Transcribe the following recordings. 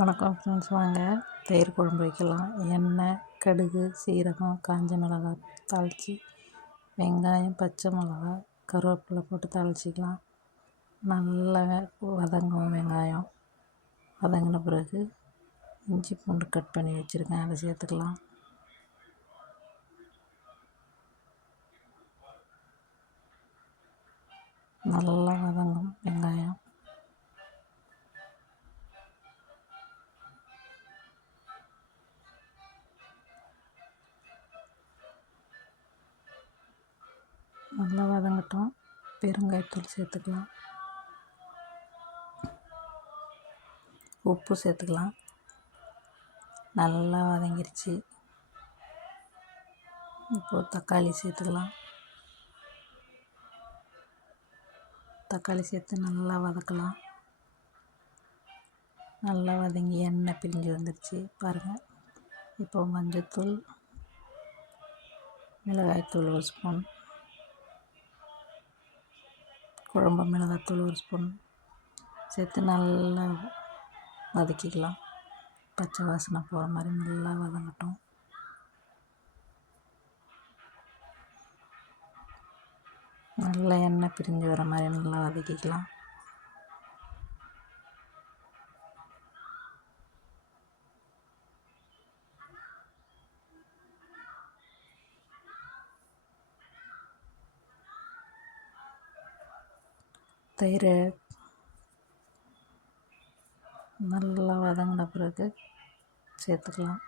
வணக்கம் ஃப்ரெண்ட்ஸ், வாங்க தயிர் குழம்பு வைக்கலாம். எண்ணெய், கடுகு, சீரகம், காஞ்ச மிளகாய் தாளித்து, வெங்காயம், பச்சை மிளகாய், கருவேப்பிலை போட்டு தாளிச்சிக்கலாம். நல்லா வதங்கும். வெங்காயம் வதங்கின பிறகு இஞ்சி பூண்டு கட் பண்ணி வச்சுருக்கேன், அதை சேர்த்துக்கலாம். நல்லா வதங்கும் வெங்காயம். நல்லா வதங்கட்டும். பெருங்காயத்தூள் சேர்த்துக்கலாம். உப்பு சேர்த்துக்கலாம். நல்லா வதங்கிருச்சு. இப்போது தக்காளி சேர்த்துக்கலாம். தக்காளி சேர்த்து நல்லா வதக்கலாம். நல்லா வதங்கி எண்ணெய் பிரிஞ்சு வந்துடுச்சு பாருங்கள். இப்போ மஞ்சள்தூள், மிளகாய்த்தூள் 1 ஸ்பூன், குழம்பு மிளகாய்த்தூள் 1 ஸ்பூன் சேர்த்து நல்லா வதக்கிக்கலாம். பச்சை வாசனை போகிற மாதிரி நல்லா வதங்கட்டும். நல்லா எண்ணெய் பிரிஞ்சு வர மாதிரி நல்லா வதக்கிக்கலாம். தயிர் நல்லா வதங்கின பிறகு சேர்த்துக்கலாம்.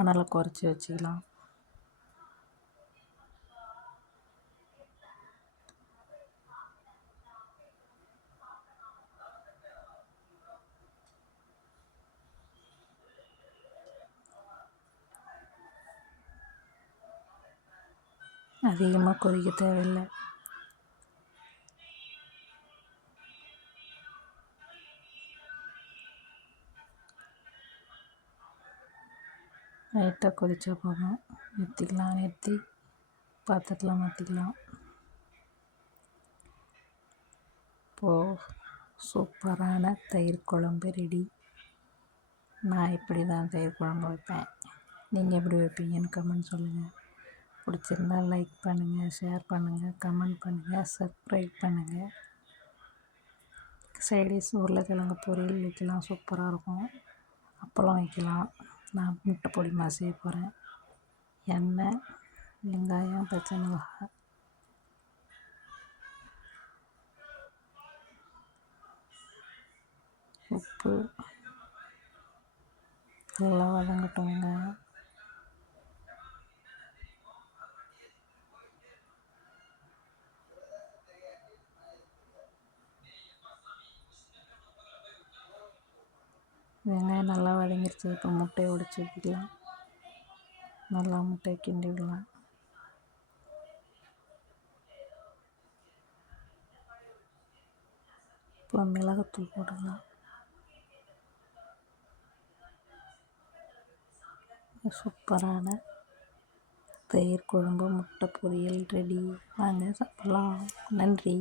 அனலை குறைச்சி வச்சுக்கலாம். அதிகமாக கொதிக்க தேவையில்லை. லைட்டாக கொதிச்சா போதும். நிறுத்தி பாத்திரத்தில் மாற்றிக்கலாம். இப்போது சூப்பரான தயிர் குழம்பு ரெடி. நான் இப்படி தான் தயிர் குழம்பு வைப்பேன். நீங்கள் எப்படி வைப்பீங்கன்னு கமெண்ட் சொல்லுங்கள். பிடிச்சிருந்தால் லைக் பண்ணுங்கள், ஷேர் பண்ணுங்கள், கமெண்ட் பண்ணுங்கள், சப்ஸ்கிரைப் பண்ணுங்கள். சைடிஷ் உருளைக்கிழங்கு பொரியல் வைக்கலாம், சூப்பராக இருக்கும். அப்பளம் வைக்கலாம். நான் முட்டை பொடி செய்ய போகிறேன். எண்ணெய், வெங்காயம், பச்சை மிளகாய், உப்பு நல்லா வதங்கட்டும். வெங்காயம் நல்லா வதங்கிருச்சு. இப்போ முட்டையை உடைச்சி ஊற்றிக்கலாம். நல்லா முட்டையை கிண்டி விடலாம். இப்போ மிளகாத்தூள் போடலாம். சூப்பரான தயிர் குழம்பு, முட்டை பொரியல் ரெடி. வாங்க சாப்பிடலாம். நன்றி.